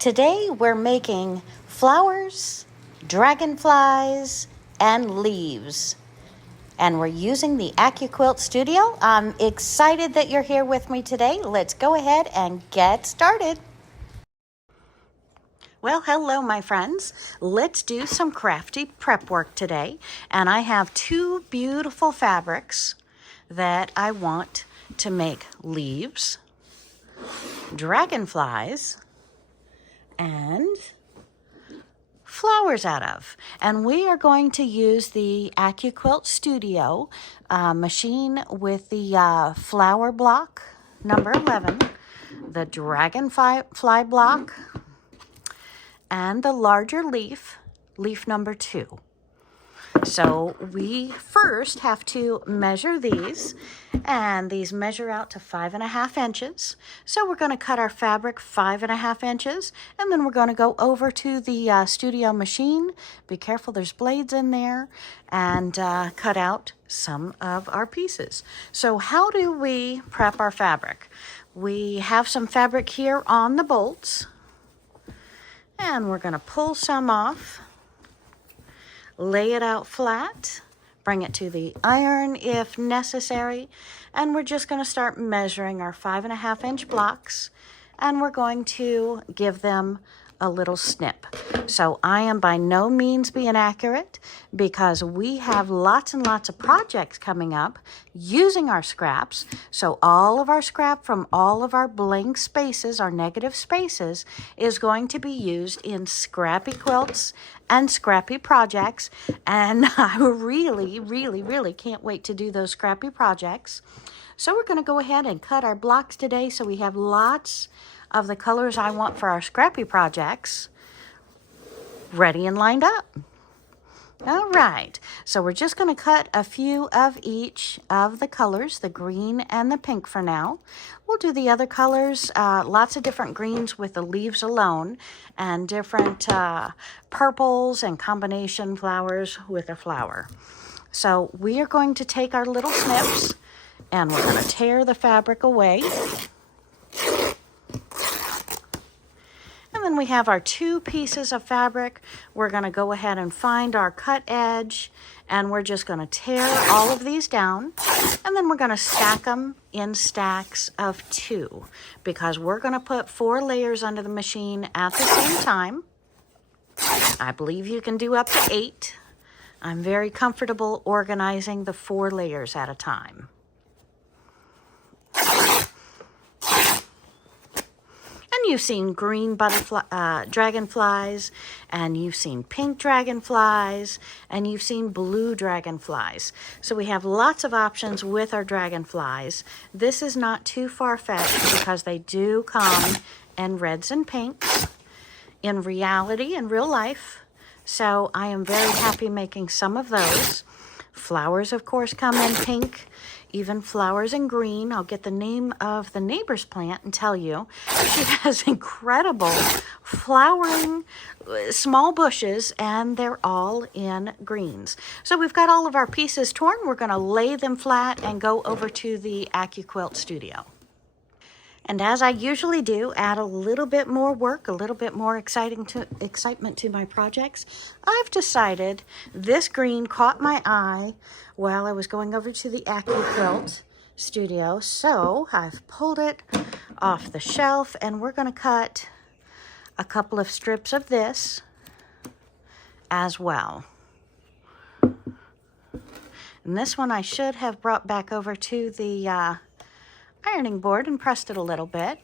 Today we're making flowers, dragonflies, and leaves. And we're using the Accuquilt Studio. I'm excited that you're here with me today. Let's go ahead and get started. Well, hello, my friends. Let's do some crafty prep work today. And I have two beautiful fabrics that I want to make leaves, dragonflies, and flowers out of. And we are going to use the Accuquilt Studio machine with the flower block number 11, the dragonfly block, and the larger leaf number 2. So we first have to measure these, and these measure out to 5.5 inches. So we're going to cut our fabric 5.5 inches, and then we're going to go over to the studio machine. Be careful, there's blades in there, and cut out some of our pieces. So how do we prep our fabric? We have some fabric here on the bolts, and we're going to pull some off. Lay it out flat, bring it to the iron if necessary, and we're just going to start measuring our 5.5 inch blocks, and we're going to give them a little snip. So I am by no means being accurate because we have lots and lots of projects coming up using our scraps. So all of our scrap from all of our blank spaces, our negative spaces, is going to be used in scrappy quilts and scrappy projects. And I really can't wait to do those scrappy projects. So we're going to go ahead and cut our blocks today so we have lots of the colors I want for our scrappy projects ready and lined up. All right, so we're just going to cut a few of each of the colors, the green and the pink for now. We'll do the other colors, lots of different greens with the leaves alone, and different purples and combination flowers with a flower. So we are going to take our little snips and we're going to tear the fabric away. And then we have our two pieces of fabric. We're going to go ahead and find our cut edge, and we're just going to tear all of these down, and then we're going to stack them in stacks of 2 because we're going to put 4 layers under the machine at the same time. I believe you can do up to 8. I'm very comfortable organizing the 4 layers at a time. You've seen green dragonflies, and you've seen pink dragonflies, and you've seen blue dragonflies. So we have lots of options with our dragonflies. This is not too far-fetched because they do come in reds and pinks in reality, in real life. So I am very happy making some of those. Flowers, of course, come in pink, even flowers in green. I'll get the name of the neighbor's plant and tell you. She has incredible flowering small bushes, and they're all in greens. So we've got all of our pieces torn. We're going to lay them flat and go over to the Accuquilt Studio. And as I usually do, add a little bit more work, a little bit more excitement to my projects. I've decided this green caught my eye while I was going over to the Accuquilt Studio. So I've pulled it off the shelf, and we're going to cut a couple of strips of this as well. And this one I should have brought back over to the ironing board and pressed it a little bit.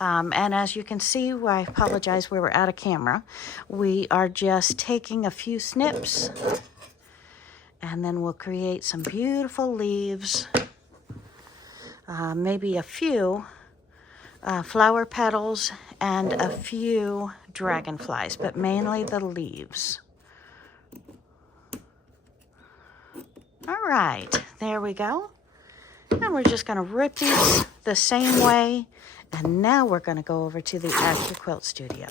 And as you can see, I apologize, we were out of camera. We are just taking a few snips, and then we'll create some beautiful leaves, maybe a few flower petals and a few dragonflies, but mainly the leaves. All right, there we go. And we're just going to rip these the same way. And now we're going to go over to the Accuquilt Studio.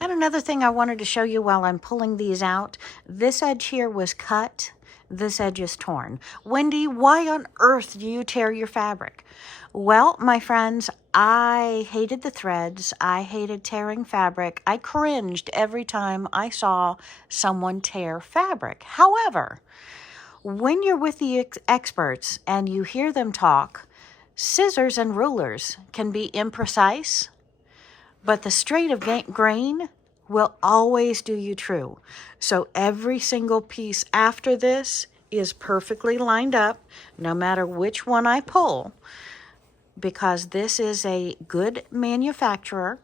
And another thing I wanted to show you while I'm pulling these out, this edge here was cut this edge is torn. Wendy, why on earth do you tear your fabric? Well, my friends, I hated the threads. I hated tearing fabric. I cringed every time I saw someone tear fabric. However, when you're with the experts and you hear them talk, scissors and rulers can be imprecise, but the straight of grain will always do you true. So every single piece after this is perfectly lined up, no matter which one I pull, because this is a good manufacturer.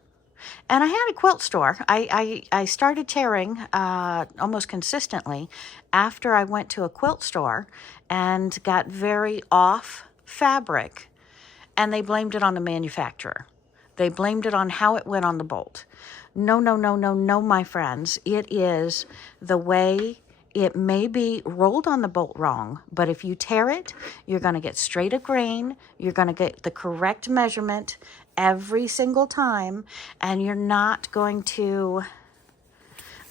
And I had a quilt store. I started tearing almost consistently after I went to a quilt store and got very off fabric, and they blamed it on the manufacturer. They blamed it on how it went on the bolt. No, no, no, no, no, my friends. It is the way it may be rolled on the bolt wrong, but if you tear it, you're going to get straight of grain. You're going to get the correct measurement every single time, and you're not going to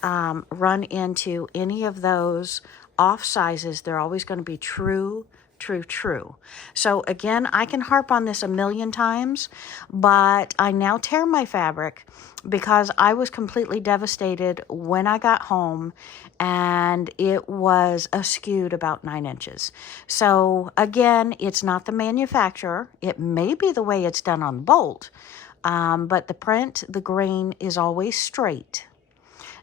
run into any of those off sizes. They're always going to be true, true, true. So again, I can harp on this a million times, but I now tear my fabric because I was completely devastated when I got home and it was askewed about 9 inches. So again, it's not the manufacturer. It may be the way it's done on the bolt, but the print, the grain is always straight.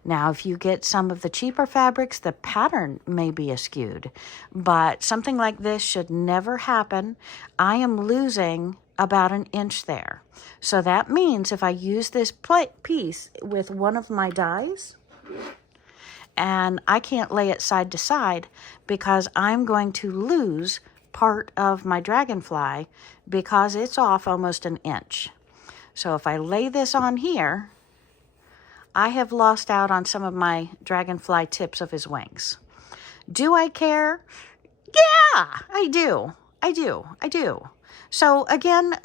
Now, if you get some of the cheaper fabrics, the pattern may be askewed, but something like this should never happen. I am losing about 1 inch there. So that means if I use this piece with one of my dies, and I can't lay it side to side because I'm going to lose part of my Dragonfly because it's off almost 1 inch. So if I lay this on here, I have lost out on some of my Dragonfly tips of his wings. Do I care? Yeah, I do. I do. I do. So again,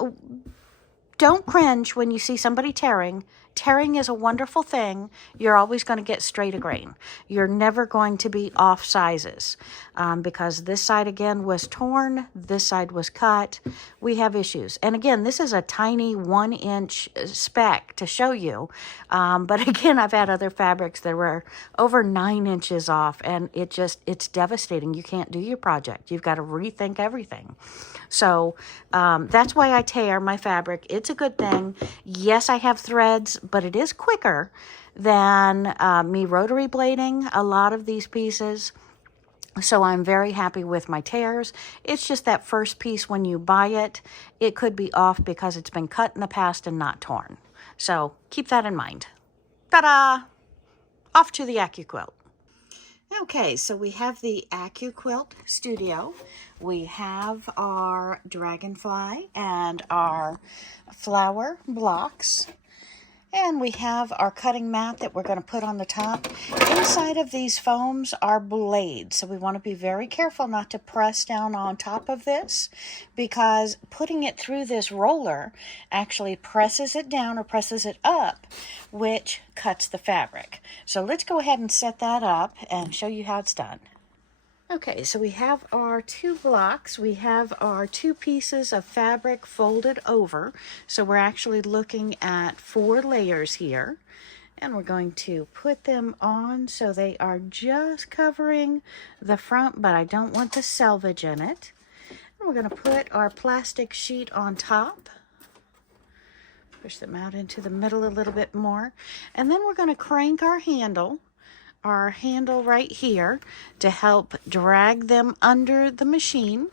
don't cringe when you see somebody tearing. Tearing is a wonderful thing. You're always going to get straight of grain. You're never going to be off sizes because this side again was torn. This side was cut. We have issues. And again, this is a tiny 1 inch speck to show you. But again, I've had other fabrics that were over 9 inches off, and it's devastating. You can't do your project. You've got to rethink everything. So that's why I tear my fabric. It's a good thing. Yes, I have threads, but it is quicker than me rotary blading a lot of these pieces. So I'm very happy with my tears. It's just that first piece when you buy it, it could be off because it's been cut in the past and not torn. So keep that in mind. Ta-da! Off to the Accuquilt. Okay, so we have the Accuquilt Studio. We have our Dragonfly and our flower blocks. And we have our cutting mat that we're going to put on the top. Inside of these foams are blades, so we want to be very careful not to press down on top of this because putting it through this roller actually presses it down or presses it up, which cuts the fabric. So let's go ahead and set that up and show you how it's done. Okay, so we have our 2 blocks. We have our 2 pieces of fabric folded over. So we're actually looking at 4 layers here. And we're going to put them on so they are just covering the front, but I don't want the selvage in it. And we're going to put our plastic sheet on top. Push them out into the middle a little bit more. And then we're going to crank our handle right here to help drag them under the machine.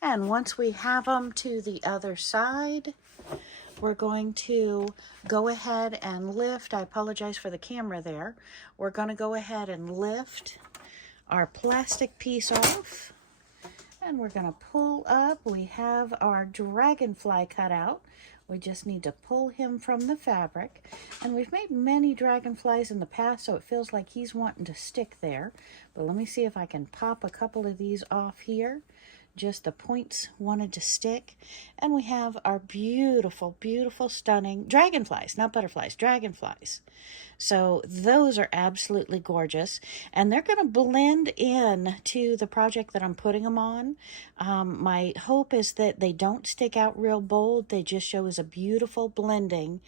And once we have them to the other side, we're going to go ahead and lift. I apologize for the camera there. We're going to go ahead and lift our plastic piece off. And we're going to pull up. We have our Dragonfly cut out. We just need to pull him from the fabric. And we've made many Dragonflies in the past, so it feels like he's wanting to stick there. But let me see if I can pop a couple of these off here just the points wanted to stick. And we have our beautiful, beautiful, stunning dragonflies, not butterflies, dragonflies. So those are absolutely gorgeous, and they're going to blend in to the project that I'm putting them on. My hope is that they don't stick out real bold. They just show as a beautiful blending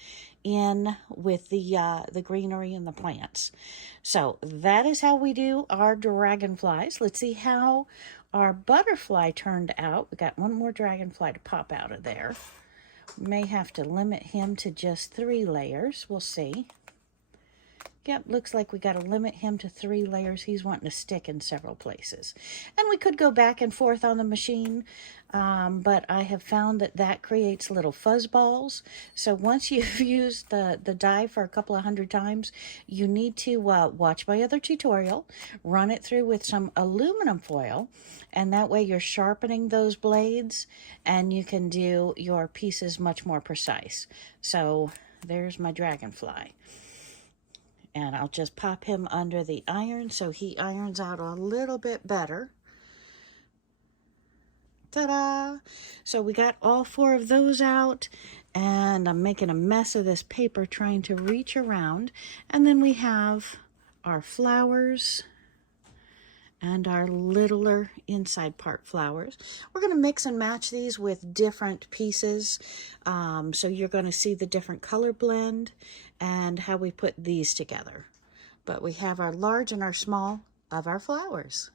in with the greenery and the plants. So that is how we do our dragonflies. Let's see how our butterfly turned out. We got one more dragonfly to pop out of there. May have to limit him to just 3 layers. We'll see. Yep, looks like we got to limit him to 3 layers. He's wanting to stick in several places. And we could go back and forth on the machine, but I have found that that creates little fuzz balls. So once you've used the die for a couple of 100 times, you need to watch my other tutorial, run it through with some aluminum foil, and that way you're sharpening those blades, and you can do your pieces much more precise. So there's my dragonfly. And I'll just pop him under the iron so he irons out a little bit better. Ta-da! So we got all 4 of those out, and I'm making a mess of this paper trying to reach around. And then we have our flowers and our littler inside part flowers. We're going to mix and match these with different pieces. So you're going to see the different color blend and how we put these together. But we have our large and our small of our flowers.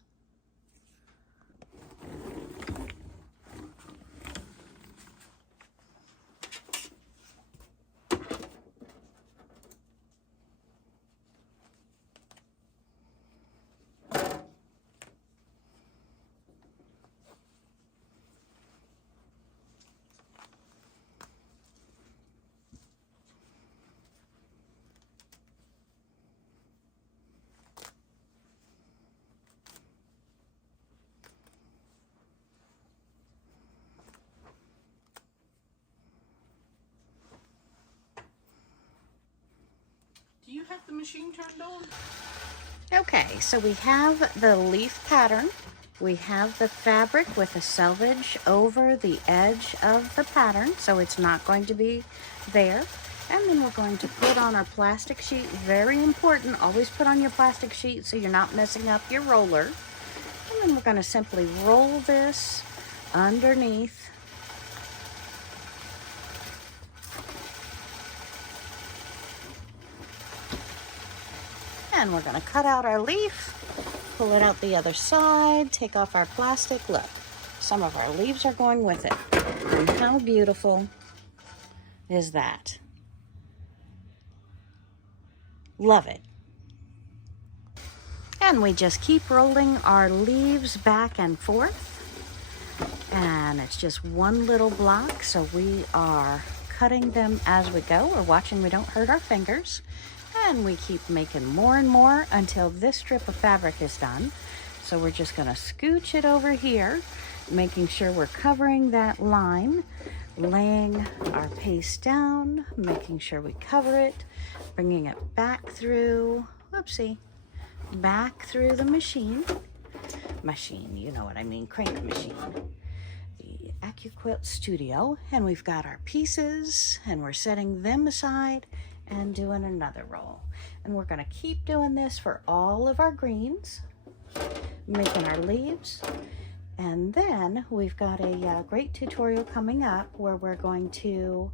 Do you have the machine turned on? Okay, so we have the leaf pattern. We have the fabric with a selvage over the edge of the pattern, so it's not going to be there. And then we're going to put on our plastic sheet. Very important, always put on your plastic sheet so you're not messing up your roller. And then we're going to simply roll this underneath. And we're going to cut out our leaf, pull it out the other side, take off our plastic. Look, some of our leaves are going with it. And how beautiful is that? Love it. And we just keep rolling our leaves back and forth. And it's just one little block, so we are cutting them as we go. We're watching we don't hurt our fingers. And we keep making more and more until this strip of fabric is done. So we're just going to scooch it over here, making sure we're covering that line, laying our paste down, making sure we cover it, bringing it back through, whoopsie, back through the machine, you know what I mean, crank machine, the Accuquilt Studio. And we've got our pieces, and we're setting them aside and doing another roll. And we're going to keep doing this for all of our greens, making our leaves. And then we've got a great tutorial coming up where we're going to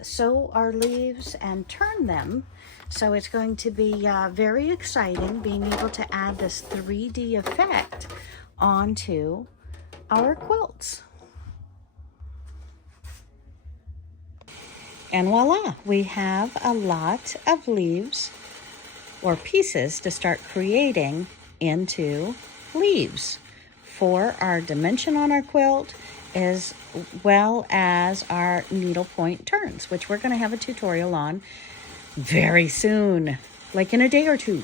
sew our leaves and turn them. So it's going to be very exciting being able to add this 3D effect onto our quilts. And voila, we have a lot of leaves or pieces to start creating into leaves for our dimension on our quilt, as well as our needlepoint turns, which we're going to have a tutorial on very soon, like in a day or 2.